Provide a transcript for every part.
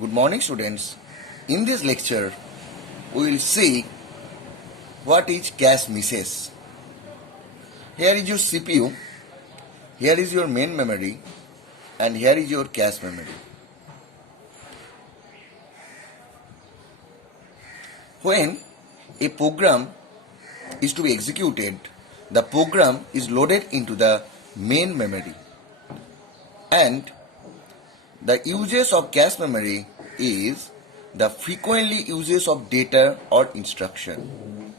Good morning, students. In this lecture, we will see what is cache misses. Here is your CPU, here is your main memory, and here is your cache memory. When a program is to be executed, the program is loaded into the main memory, and the uses of cache memory is the frequently uses of data or instruction.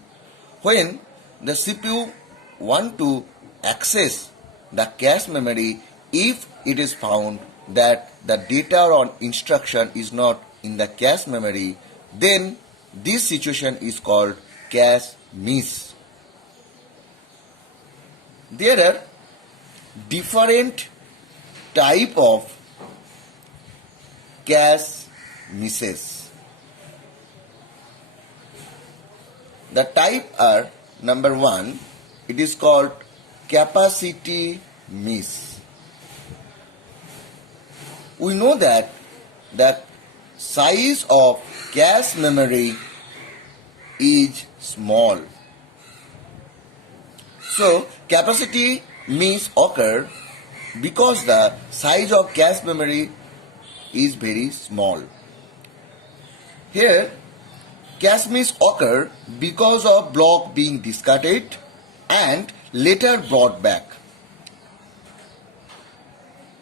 When the CPU want to access the cache memory, if it is found that the data or instruction is not in the cache memory, then this situation is called cache miss. There are different type of cache misses. The type are, number one, it is called capacity miss. We know that the size of cache memory is small. So capacity miss occur because the size of cache memory is very small. Here, cache miss occur because of block being discarded and later brought back.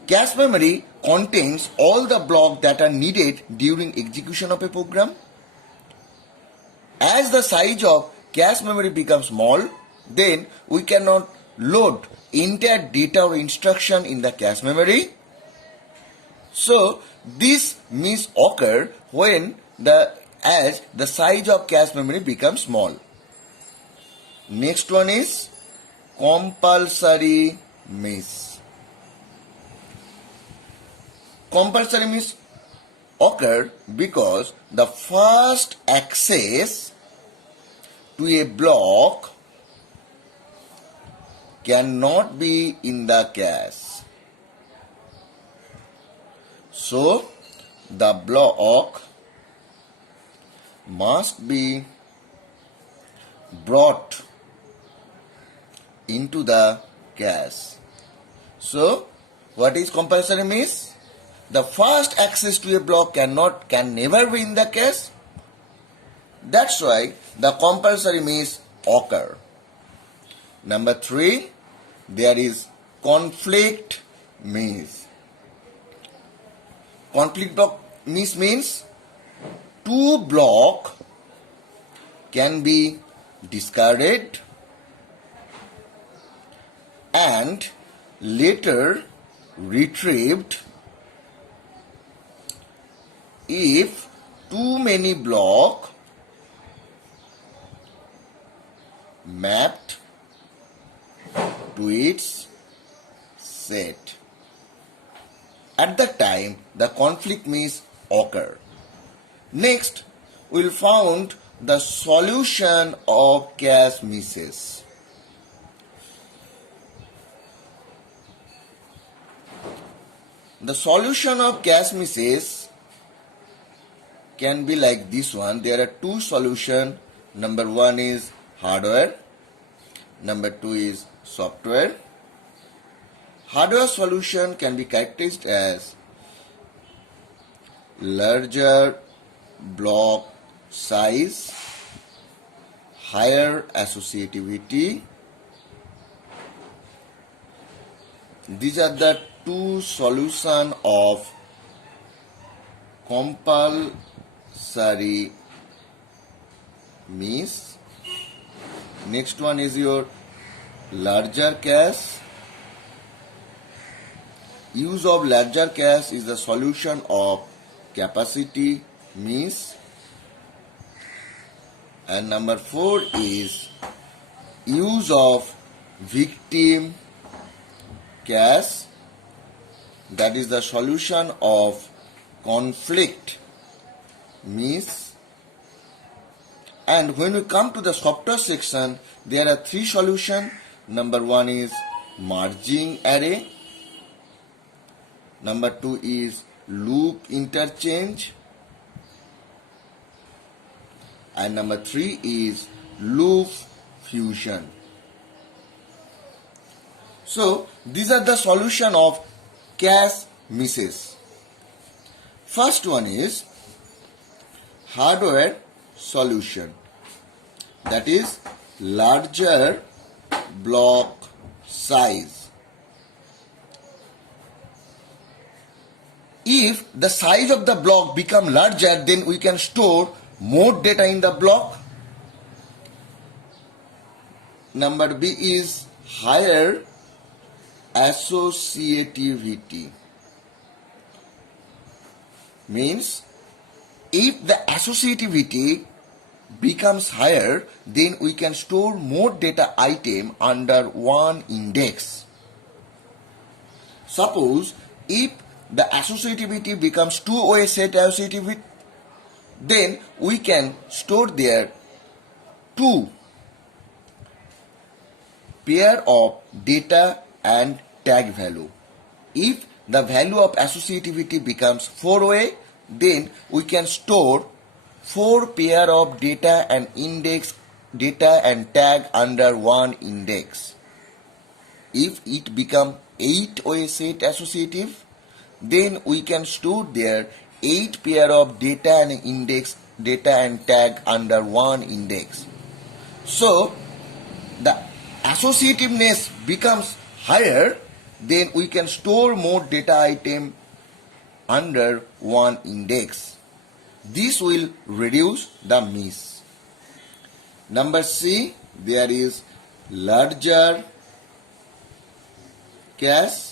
Cache memory contains all the blocks that are needed during execution of a program. As the size of cache memory becomes small, then we cannot load entire data or instruction in the cache memory. So this miss occur when as the size of cache memory becomes small. Next one is compulsory miss. Compulsory miss occur because the first access to a block cannot be in the cache. So the block must be brought into the cache. So what is compulsory miss? The first access to a block can never be in the cache. That's why the compulsory miss occur. Number 3, there is conflict miss. Conflict miss means two blocks can be discarded and later retrieved if too many blocks mapped to its set. At that time, the conflict miss occur. Next, we will found the solution of cache misses. The solution of cache misses can be like this one. There are two solutions. Number 1 is hardware. Number 2 is software. Hardware solution can be characterized as larger block size, higher associativity. These are the two solutions of compulsory miss. Next one is your larger cache. Use of larger cache is the solution of capacity miss. And number 4 is use of victim cache. That is the solution of conflict miss. And when we come to the software section, there are 3 solutions. Number 1 is merging array. Number 2 is loop interchange. and number 3 is loop fusion. So these are the solution of cache misses. First one is hardware solution, that is larger block size. If the size of the block become larger, then we can store more data in the block. Number B is higher associativity. Means if the associativity becomes higher, then we can store more data item under one index. Suppose if the associativity becomes two-way set associativity, then we can store there two pair of data and tag value. If the value of associativity becomes four-way, then we can store four pair of data and index data and tag under one index. If it become 8-way set associative, then we can store there 8 pair of data and index data and tag under one index. So the associativeness becomes higher, then we can store more data item under one index. This will reduce the miss. Number C, there is larger cache.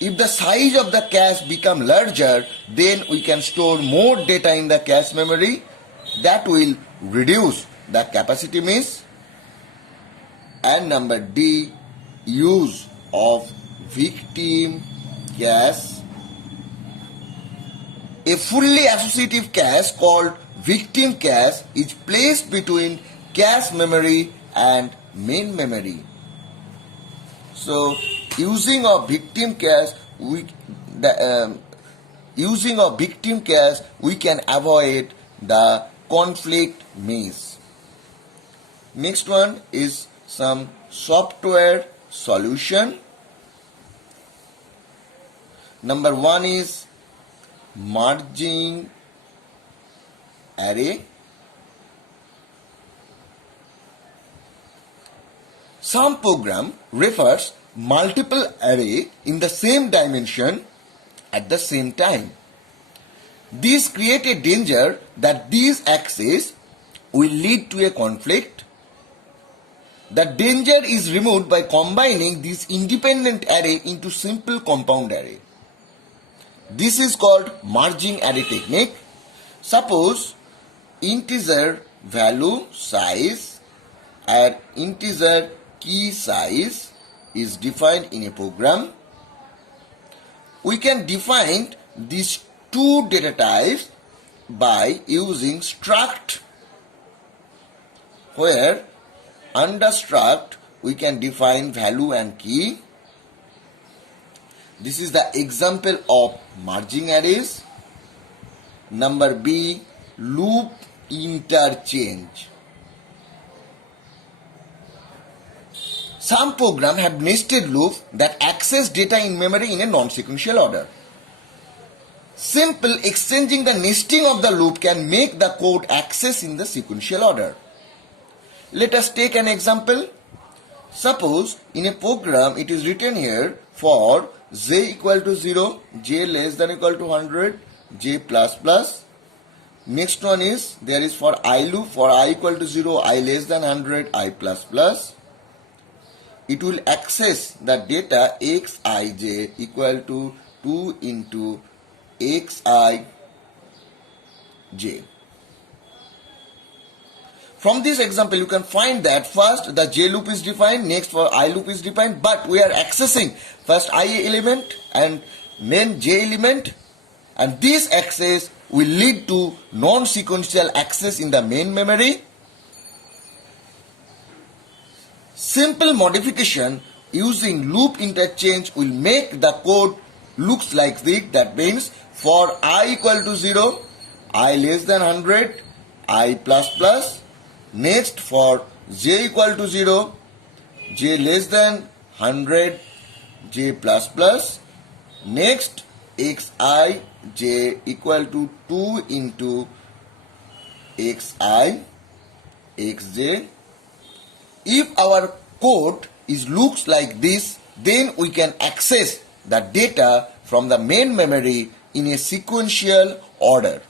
If the size of the cache become larger, then we can store more data in the cache memory. That will reduce the capacity miss. And number D, use of victim cache. A fully associative cache called victim cache is placed between cache memory and main memory. So using a victim cache, we can avoid the conflict miss. Next one is some software solution. Number 1 is merging array. Some program refers multiple array in the same dimension at the same time. This creates a danger that these access will lead to a conflict. The danger is removed by combining this independent array into simple compound array. This is called merging array technique. Suppose integer value size and integer key size is defined in a program. We can define these two data types by using struct, where under struct we can define value and key. This is the example of merging arrays. Number B, loop interchange. Some programs have nested loops that access data in memory in a non-sequential order. Simple exchanging the nesting of the loop can make the code access in the sequential order. Let us take an example. Suppose in a program it is written here for j equal to 0, j less than equal to 100, j plus plus. Next one is there is for I loop for I equal to 0, I less than 100, I plus plus. It will access the data xij equal to 2 into xij. From this example, you can find that first the j loop is defined, next for I loop is defined, but we are accessing first I element and then j element, and this access will lead to non-sequential access in the main memory. Simple modification using loop interchange will make the code looks like this. That means for I equal to 0, I less than 100, I plus plus. Next for j equal to 0, j less than 100, j plus plus. Next xi, j equal to 2 into xi, xj. If our code looks like this, then we can access the data from the main memory in a sequential order.